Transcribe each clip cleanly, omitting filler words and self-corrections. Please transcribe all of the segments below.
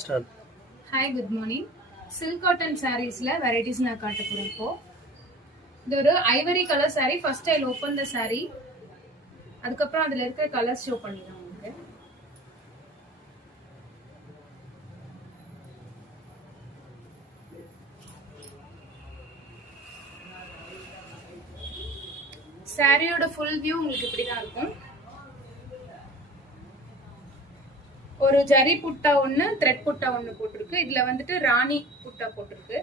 Start. Hi, good morning. Silk cotton sarees la varieties na kaata poren po. இது ஒரு ivory color saree. First I'll open the saree. அதுக்கப்புறம் அதுல இருக்க colours show பண்ணிடலாம் உங்களுக்கு. சாரியோட ஃபுல் வியூ உங்களுக்கு இப்படி தான் இருக்கும். ஒரு ஜரி புட்டா ஒன்னு, த்ரெட் புட்டா ஒன்னு போட்டிருக்கு. இதுல வந்துட்டு ராணி புட்டா போட்டிருக்கு.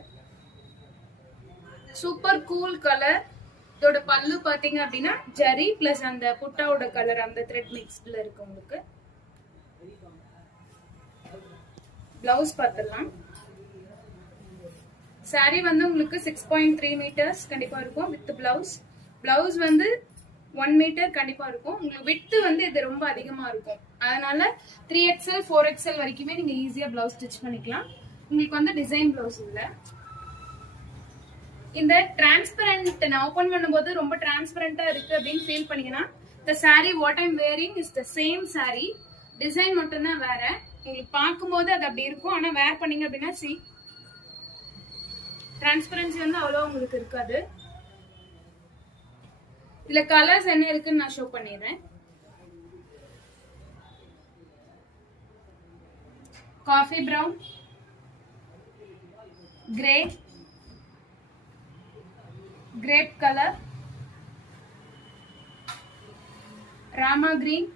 Super cool colour. இதோட பல்லு பாத்தீங்க அப்படின்னா ஜரி பிளஸ் அந்த புட்டாவோட கலர் அந்த த்ரெட் மிக்ஸ்ட்ல இருக்கு உங்களுக்கு. பிளவுஸ் பார்த்துடலாம். சாரி வந்து உங்களுக்கு 6.3 மீட்டர்ஸ் கண்டிப்பா இருக்கும் வித் பிளவுஸ். பிளவுஸ் வந்து 1 மீட்டர் கண்டிப்பா இருக்கும். உங்களுக்கு வித்து வந்து இது ரொம்ப அதிகமா இருக்கும். அதனால 3XL 4XL வரைக்குமே நீங்க ஈஸியா பிளவுஸ் ஸ்டிச் பண்ணிக்கலாம். உங்களுக்கு வந்து டிசைன் பிளவுஸ் இல்ல. இந்த டிரான்ஸ்பரண்ட் நான் ஓபன் பண்ணும்போது ரொம்ப டிரான்ஸ்பரண்டா இருக்கு அப்படின்னு ஃபீல் பண்ணீங்கன்னா the saree what I'm wearing is the same saree. Design மட்டும் தான் வேற. உங்களுக்கு பார்க்கும்போது அது அப்படி இருக்கும். ஆனா வேர் பண்ணீங்க அப்படின்னா see டிரான்ஸ்பரன்சி வந்து அவ்வளவு உங்களுக்கு இருக்காது. இதுல கலர்ஸ் என்ன இருக்குன்னு நான் ஷோ பண்ணிடுறேன். Coffee brown, grey, grape colour, Rama green,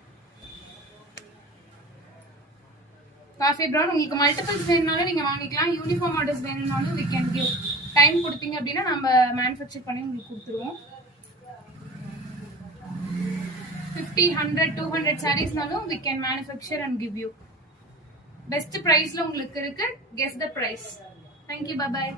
coffee brown. உங்களுக்கு மல்டிபிள்ஸ் வேணும்னாலும் நீங்க வாங்கிக்கலாம். யூனிஃபார்ம் ஆர்டர்ஸ் வேணும்னாலும் we can give. டைம் கொடுத்தீங்க அப்படின்னா நம்ம மேனுஃபேக்சர் பண்ணி உங்களுக்கு கொடுத்துருவோம். 50, 100, 200 sareesனாலும் we can manufacture and give you. Best priceல உங்களுக்கு இருக்கு. Guess the price. Thank you. Bye bye.